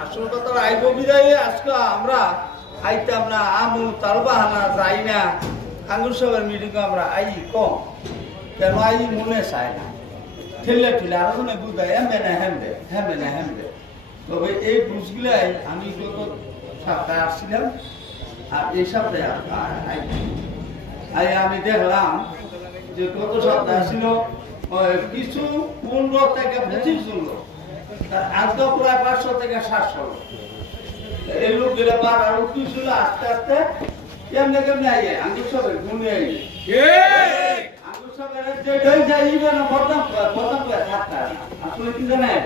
আসল কথা আইব বিদায় আজকে আমরা আইতাম না আমু তার বাহানা যাই না আঙ্গুর সবের মিটিং আমরা আই কম কেন আই মনে চায় না ঠেলে ঠেলে আরো জনে বুঝায় হেমবে না হেমবে হেমবে না হেমবে তবে এই বুঝগুলাই আমি যত সপ্তাহে আসছিলাম আর এই সপ্তাহে আমি দেখলাম যে গত সপ্তাহে ছিল কিছু 15 থেকে 25 জন লোক আজকে প্রায় 500 থেকে 700 লোক এই লোকগুলা বাড়ার উদ্দেশ্য ছিল আস্তে আস্তে কেমনে কেমনে আইয়ে আঙ্গুর সবের গুনে আইয়ে আঙ্গুর সবের যেটাই যাইবে না বদনাম করে থাকতে আসলে কি জানেন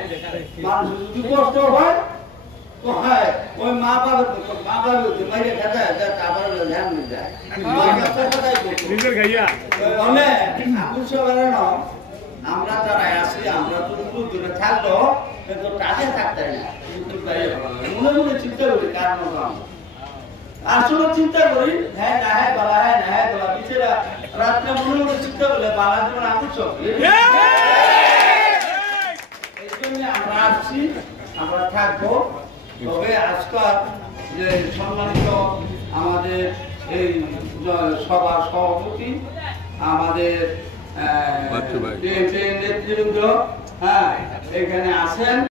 মানুষ যদি কষ্ট হয় তো হয় ওই মা বাবা মাইরে খেতে যায় আবার ধ্যান নিয়ে যায় নিজের গাইয়া আঙ্গুর সবের না আমরা যারা আছি আমরা তো দূরে থাকবো কিন্তু কাজে থাকতে না মনে মনে চিন্তা করি কারণ আসলে চিন্তা করি হ্যাঁ না হ্যাঁ বলা হ্যাঁ না হ্যাঁ বলা পিছেরা রাত্রে মনে মনে চিন্তা করলে বালা যেমন আঙুর চোখ এই জন্য আমরা আসছি আমরা থাকবো তবে আজকাল যে সম্মানিত আমাদের এই সভার সভাপতি আমাদের নেতৃবৃন্দ হ্যাঁ এখানে আছেন।